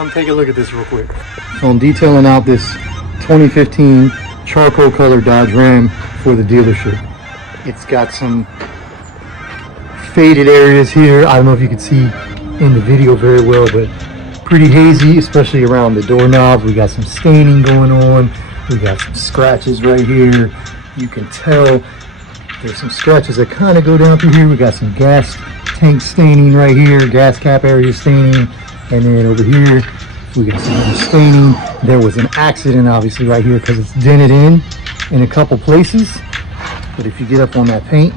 come take a look at this real quick. So I'm detailing out this 2015 charcoal colored Dodge Ram for the dealership. It's got some faded areas here. I don't know if you can see in the video very well, but pretty hazy, especially around the doorknobs. We got some staining going on. We got some scratches right here. You can tell there's some scratches that kind of go down through here. We got some gas tank staining right here, gas cap area staining, and then over here we got some other staining. There was an accident obviously right here because it's dented in a couple places. But if you get up on that paint,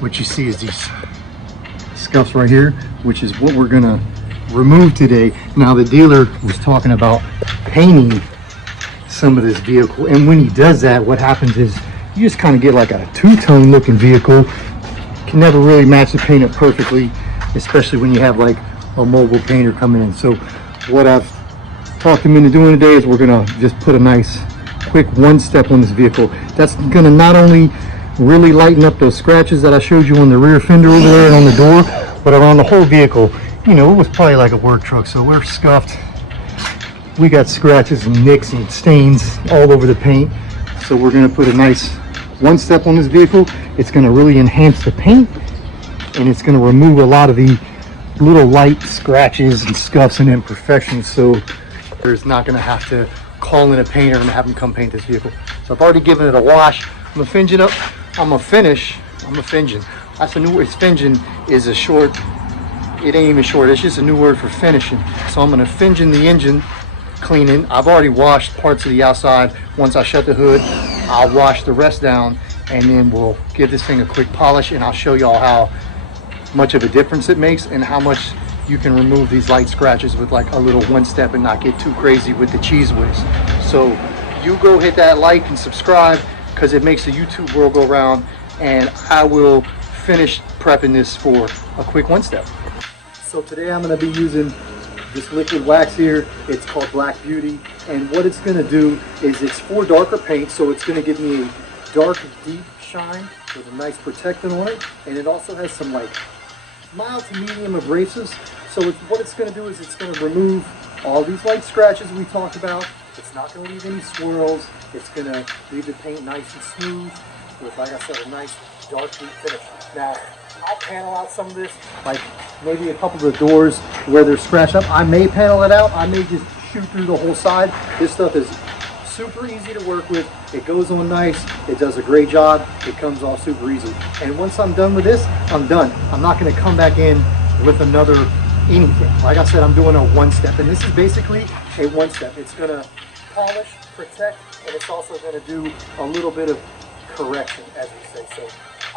what you see is these scuffs right here, which is what we're gonna remove today. Now the dealer was talking about painting some of this vehicle, and when he does that, what happens is you just kind of get like a two-tone looking vehicle. Can never really match the paint up perfectly, especially when you have like a mobile painter coming in. So what I've talked him into doing today is we're gonna just put a nice quick one step on this vehicle. That's gonna not only really lighten up those scratches that I showed you on the rear fender over there and on the door, but around the whole vehicle. You know, it was probably like a work truck, so we're scuffed. We got scratches and nicks and stains all over the paint. So we're gonna put a nice one step on this vehicle. It's gonna really enhance the paint, and it's gonna remove a lot of the little light scratches and scuffs and imperfections. So there's not gonna have to call in a painter and have them come paint this vehicle. So I've already given it a wash. I'm gonna finge it up. I'm a finging. That's a new word. Finging is a short, it ain't even short, it's just a new word for finishing. So I'm gonna finging the engine, cleaning. I've already washed parts of the outside. Once I shut the hood, I'll wash the rest down, and then we'll give this thing a quick polish, and I'll show y'all how much of a difference it makes and how much you can remove these light scratches with like a little one step and not get too crazy with the cheese whiz. So you go hit that like and subscribe, because it makes the YouTube world go round, and I will finish prepping this for a quick one step. So today I'm going to be using this liquid wax here. It's called Black Beauty, and what it's going to do is it's for darker paint, so it's going to give me a dark deep shine with a nice protectant on it, and it also has some like mild to medium abrasives. So what it's going to do is it's going to remove all these light scratches we talked about. It's not going to leave any swirls. It's going to leave the paint nice and smooth with, like I said, a nice dark deep finish. Now, I'll panel out some of this, like maybe a couple of the doors where they're scratched up. I may panel it out. I may just shoot through the whole side. This stuff is super easy to work with. It goes on nice. It does a great job. It comes off super easy. And once I'm done with this, I'm done. I'm not going to come back in with another anything. Like I said, I'm doing a one step, and this is basically a one step. It's going to polish, protect, and it's also going to do a little bit of correction, as we say. So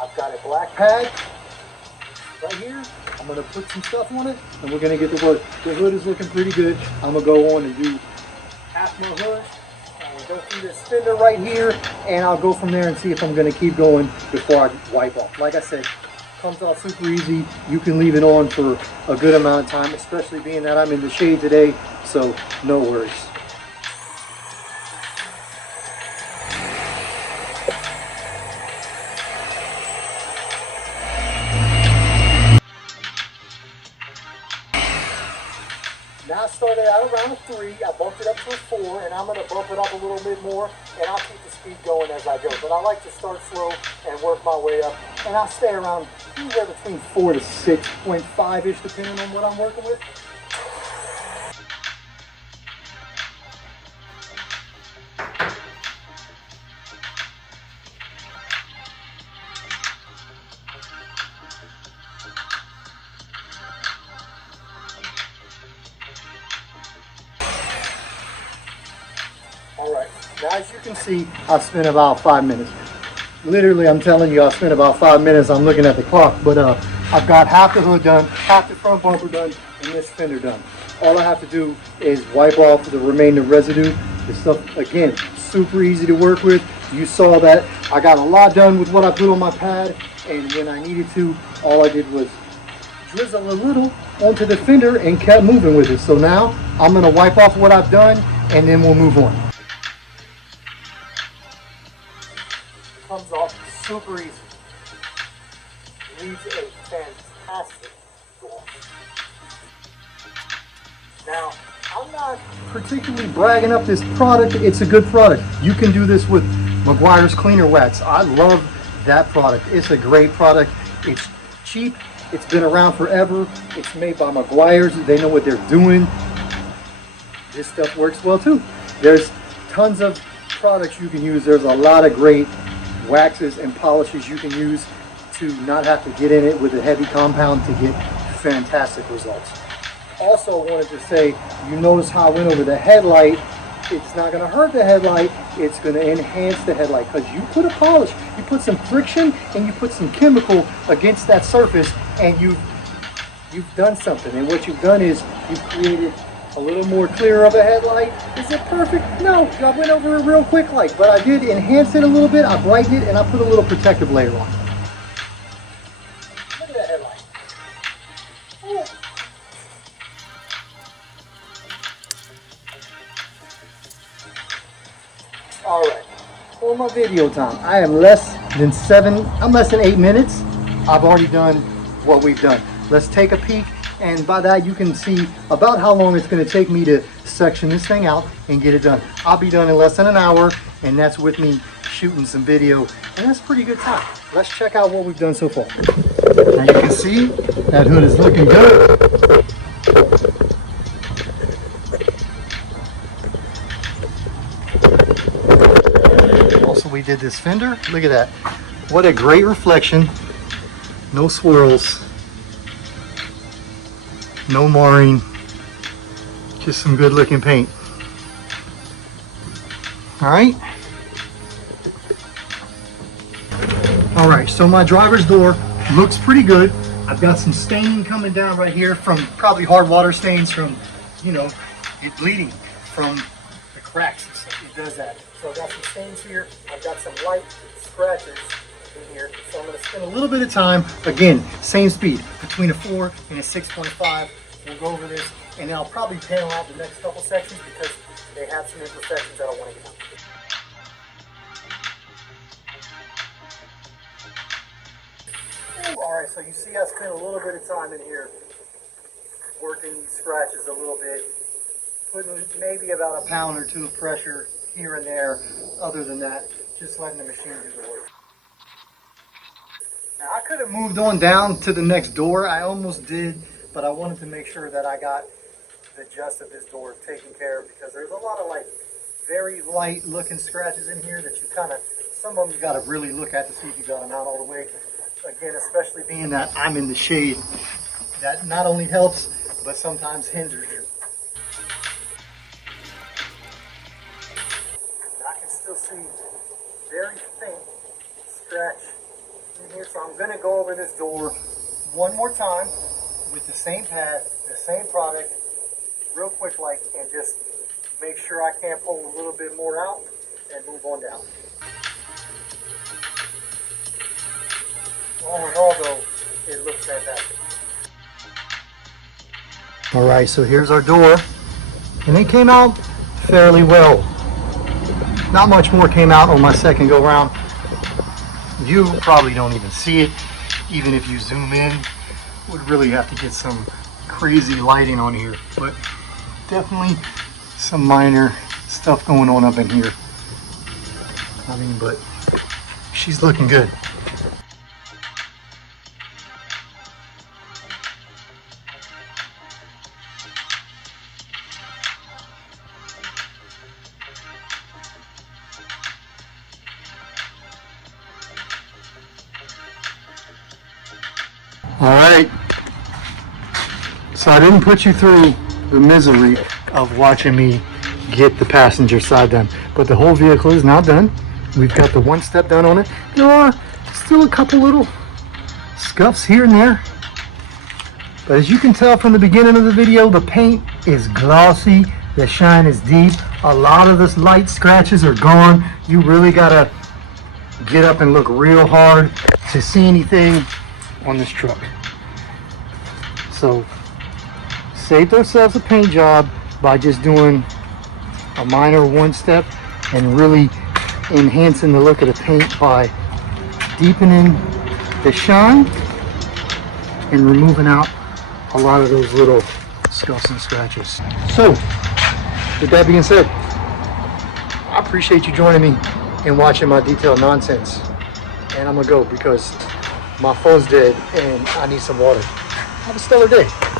I've got a black pad right here. I'm going to put some stuff on it, and we're going to get to work. The hood is looking pretty good. I'm going to go on and do half my hood. I'll go through this fender right here, and I'll go from there and see if I'm going to keep going before I wipe off. Like I said, comes off super easy. You can leave it on for a good amount of time, especially being that I'm in the shade today, so no worries. Now I started out around a 3, I bumped it up to a 4, and I'm going to bump it up a little bit more, and I'll keep the speed going as I go. But I like to start slow and work my way up, and I'll stay around anywhere between 4 to 6.5-ish, depending on what I'm working with. Alright, now as you can see, I spent about 5 minutes. Literally, I'm telling you, I spent about 5 minutes. I'm looking at the clock, but I've got half the hood done, half the front bumper done, and this fender done. All I have to do is wipe off the remaining residue. This stuff, again, super easy to work with. You saw that. I got a lot done with what I put on my pad, and when I needed to, all I did was drizzle a little onto the fender and kept moving with it. So now, I'm going to wipe off what I've done, and then we'll move on. Comes off super easy. Leaves a fantastic door. Now, I'm not particularly bragging up this product. It's a good product. You can do this with Meguiar's Cleaner Wax. I love that product. It's a great product. It's cheap. It's been around forever. It's made by Meguiar's. They know what they're doing. This stuff works well too. There's tons of products you can use. There's a lot of great waxes and polishes you can use to not have to get in it with a heavy compound to get fantastic results. Also wanted to say, you notice how I went over the headlight. It's not going to hurt the headlight. It's going to enhance the headlight because you put a polish, you put some friction and you put some chemical against that surface, and you've done something. And what you've done is you've created a little more clear of a headlight. Is it perfect? No, I went over it real quick but I did enhance it a little bit. I brightened it and I put a little protective layer on. Look at that headlight. Oh. All right, for my video time, I am less than 8 minutes. I've already done what we've done. Let's take a peek, and by that you can see about how long it's going to take me to section this thing out and get it done. I'll be done in less than an hour, and that's with me shooting some video, and that's pretty good time. Let's check out what we've done so far. Now you can see that hood is looking good. Also, we did this fender. Look at that. What a great reflection. No swirls. No marring. Just some good looking paint. Alright. Alright, so my driver's door looks pretty good. I've got some staining coming down right here from probably hard water stains from, you know, it bleeding from the cracks and stuff. It does that. So I've got some stains here. I've got some light scratches in here. So I'm going to spend a little bit of time, again, same speed, between a 4 and a 6.5. We'll go over this, and then I'll probably panel out the next couple sections because they have some imperfections that I want to get out. Alright, so you see I spent a little bit of time in here working these scratches a little bit, putting maybe about a pound or two of pressure here and there. Other than that, just letting the machine do the work. Now I could have moved on down to the next door. I almost did, but I wanted to make sure that I got the gist of this door taken care of because there's a lot of like very light looking scratches in here that you kind of, some of them you got to really look at to see if you got them out all the way. Again, especially being that I'm in the shade, that not only helps, but sometimes hinders you. I can still see very faint scratch in here, so I'm going to go over this door one more time with the same pad, the same product, real quick like, and just make sure I can pull a little bit more out and move on down. All in all though, it looks fantastic. Alright, so here's our door, and it came out fairly well. Not much more came out on my second go round. You probably don't even see it, even if you zoom in. Would really have to get some crazy lighting on here, but definitely some minor stuff going on up in here. I mean, but she's looking good. Alright, so I didn't put you through the misery of watching me get the passenger side done, but the whole vehicle is now done. We've got the one step done on it. There are still a couple little scuffs here and there, but as you can tell from the beginning of the video, the paint is glossy, the shine is deep. A lot of the light scratches are gone. You really gotta get up and look real hard to see anything on this truck. So saved ourselves a paint job by just doing a minor one step and really enhancing the look of the paint by deepening the shine and removing out a lot of those little scuffs and scratches. So, with that being said, I appreciate you joining me and watching my detailed nonsense. And I'm gonna go because my phone's dead and I need some water. Have a stellar day.